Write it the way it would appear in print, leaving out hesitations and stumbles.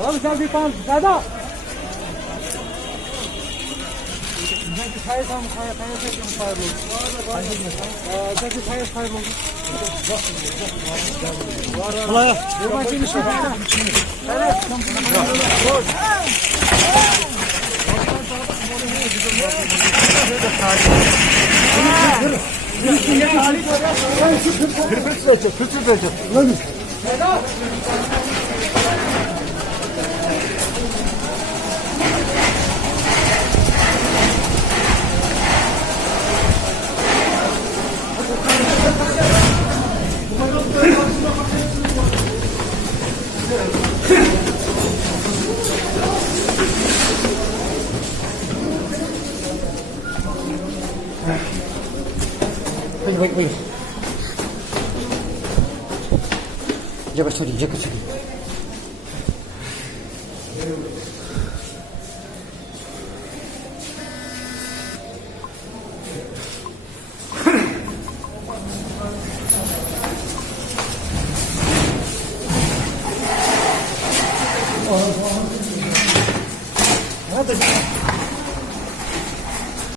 Abi sen bir pan dada. Sanki sayı tam sayı çekim sayı oldu. Sanki sayı oldu. Var. Yabancı bir şey var. Evet. Kırpıç verecek. Wait. Jaga sorry. Hadi.